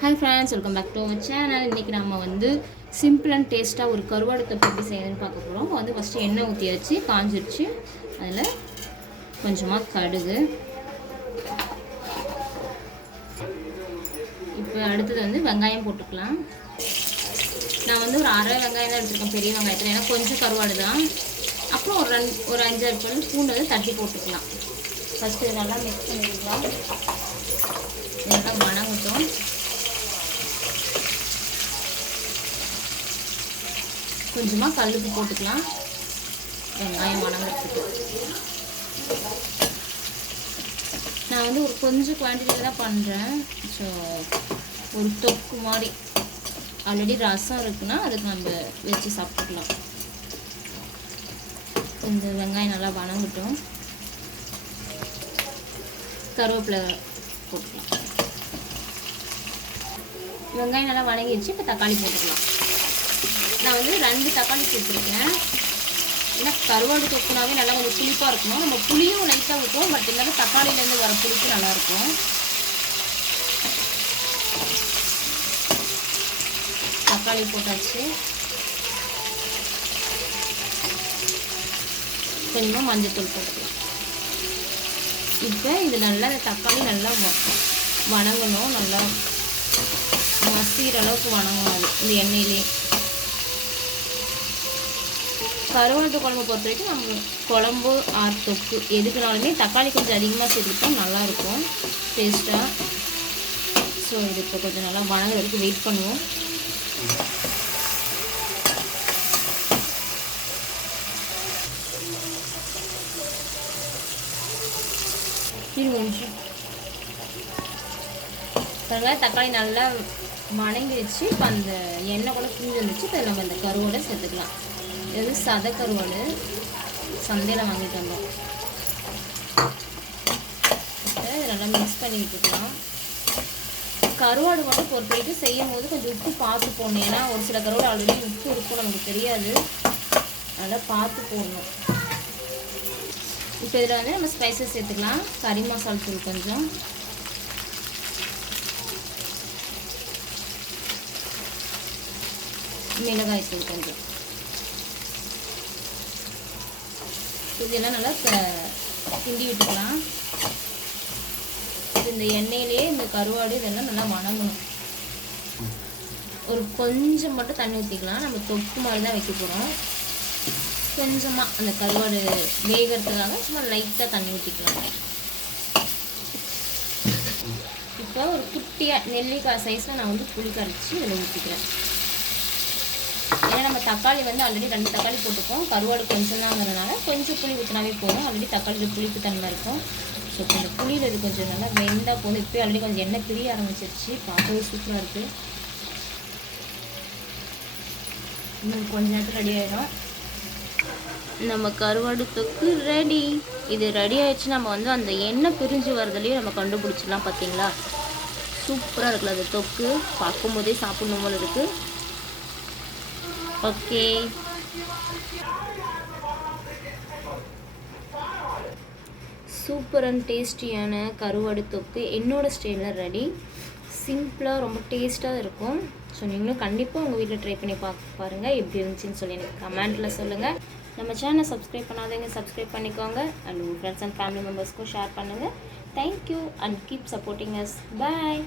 Hi friends welcome back to our channel இன்றைக்கி நம்ம வந்து சிம்பிள் அண்ட் டேஸ்ட்டாக ஒரு கருவாடு தொப்பை எப்படி செய்யணும்னு பார்க்க போகிறோம் வந்து ஃபஸ்ட்டு எண்ணெய் ஊற்றியாச்சு காஞ்சிருச்சு. அதில் கொஞ்சமாக கடுகு. இப்போ அடுத்தது வந்து வெங்காயம் போட்டுக்கலாம். நான் வந்து ஒரு அரை வெங்காயம் தான் எடுத்துருக்கேன் பெரிய வெங்காயத்தில். ஏன்னா கொஞ்சம் கருவாடு தான் அப்புறம் ஒரு ரெண்டு ஒரு அஞ்சாறு பல் பூண்டு வந்து தட்டி போட்டுக்கலாம். ஃபஸ்ட்டு நல்லா மிக்ஸ் பண்ணிக்கலாம். நல்லா வணங்கட்டும் கொஞ்சமாக கல்லுப்பு போட்டுக்கலாம். வெங்காயம் வணங்குறதுக்கு நான் வந்து ஒரு கொஞ்சம் குவான்டிட்டியில் தான் பண்ணுறேன் ஸோ ஒரு தொக்கு மாதிரி. ஆல்ரெடி ரசம் இருக்குன்னா அதுக்கு நம்ம வச்சு சாப்பிட்டுக்கலாம். இந்த வெங்காயம் நல்லா வணங்கட்டும். கருவேப்பிலை போட்டுக்கலாம். வெங்காயம் நல்லா வணங்கிடுச்சு இப்போ தக்காளி போட்டுக்கலாம். நான் வந்து ரெண்டு தக்காளி சேர்த்துருக்கேன். ஏன்னா கருவாடு தொக்குனாவே நல்லா கொஞ்சம் புளிப்பாக இருக்கணும். நம்ம புளியும் லைட்டாக ஊற்றுவோம் பட் இருந்தாலும் தக்காளியிலேருந்து வர புளிப்பு நல்லாயிருக்கும் தக்காளி போட்டாச்சு. கொஞ்சமாக மஞ்சத்தூள் போட்டுக்கலாம். இப்போ இது நல்லா இந்த தக்காளி நல்லா வணங்கணும். நல்லா மசிகிற அளவுக்கு வணங்கணும். அது இந்த எண்ணெயிலே. கருவாட்டு குழம்பு பொறுத்த வரைக்கும் நம்ம குழம்பு ஆர் தொக்கு எதுக்குனாலுமே தக்காளி கொஞ்சம் அதிகமாக சேர்த்துக்கிட்டோம் நல்லாயிருக்கும். டேஸ்ட்டாக ஸோ இது இப்போ கொஞ்சம் நல்லா வணங்குற வரைக்கும் வெயிட் பண்ணுவோம். இருபது நிமிஷம். பாருங்கள் தக்காளி நல்லா வணங்கிடுச்சு இப்போ அந்த எண்ணெய் கூட புரிஞ்சு வந்துச்சு இப்போ நம்ம இந்த கருவோட சேர்த்துக்கலாம். இது சத கருவாடு. சந்தையில் வாங்கிட்டு வந்தோம். நல்லா மிக்ஸ் பண்ணி விட்டுக்கலாம். கருவாடு மட்டும் பொறுத்த வரைக்கும் செய்யும் போது கொஞ்சம் உப்பு பார்த்து போடணும். ஏன்னா ஒரு சில கருவாடு ஆல்ரெடி உப்பு இருக்கும் நமக்கு தெரியாது. நல்லா பார்த்து போடணும். இப்போ இதில் வந்து நம்ம ஸ்பைசஸ் சேர்த்துக்கலாம். கறி மசால் தூள் கொஞ்சம். மிளகாய் தூள் கொஞ்சம். இதெல்லாம் நல்லா கிண்டி விட்டுக்கலாம். இந்த எண்ணெயிலேயே இந்த கருவாடு இதெல்லாம் நல்லா வணங்கணும். ஒரு கொஞ்சம் மட்டும் தண்ணி ஊற்றிக்கலாம் நம்ம தொக்கு மாதிரி தான் வைக்க போகிறோம் கொஞ்சமாக அந்த கருவாடு வேகிறதுக்காக சும்மா லைட்டாக தண்ணி ஊற்றிக்கலாம் இப்போ ஒரு குட்டியாக நெல்லிக்காய் சைஸில் நான் வந்து புளி கரைச்சி இதில் ஊற்றிக்கிறேன் நம்ம தக்காளி வந்து ஆல்ரெடி ரெண்டு தக்காளி போட்டுப்போம். கருவாடு கொஞ்சம் தாங்கிறதுனால கொஞ்சம் புளி ஊற்றினாவே போதும். ஆல்ரெடி தக்காளியில் புளிப்பு தன்மை இருக்கும். ஸோ கொஞ்சம் புளியில் இது கொஞ்சம் நல்லா வெந்தால் போதும். இப்போ ஆல்ரெடி கொஞ்சம் எண்ணெய் பிரிய ஆரம்பிச்சிருச்சு. பார்க்கவே சூப்பராக இருக்குது இன்னும் கொஞ்ச நேரத்தில் ரெடி ஆகிடும் நம்ம கருவாடு தொக்கு ரெடி இது ரெடி ஆயிடுச்சு. நம்ம வந்து அந்த எண்ணெய் பிரிஞ்சு வரதுலேயும் நம்ம கண்டுபிடிச்சிடலாம் பார்த்தீங்களா சூப்பராக இருக்குல்ல அந்த தொக்கு. பார்க்கும்போதே சாப்பிடணும் போல இருக்குது ஓகே. சூப்பர் அண்ட் டேஸ்டியான கருவாடு தொக்கு. என்னோடய ஸ்டைலில் ரெடி சிம்பிளாக ரொம்ப டேஸ்ட்டாக இருக்கும். ஸோ நீங்களும் கண்டிப்பாக உங்கள் வீட்டில் ட்ரை பண்ணி பார்க்க பாருங்கள் எப்படி இருந்துச்சுன்னு சொல்லி எனக்கு கமெண்ட்டில் சொல்லுங்கள் நம்ம சேனல் சப்ஸ்கிரைப் பண்ணாதவங்க சப்ஸ்கிரைப் பண்ணிக்கோங்க. அண்ட் உங்கள் ஃப்ரெண்ட்ஸ் அண்ட் ஃபேமிலி மெம்பர்ஸ்க்கும் ஷேர் பண்ணுங்கள் thank you and keep supporting us bye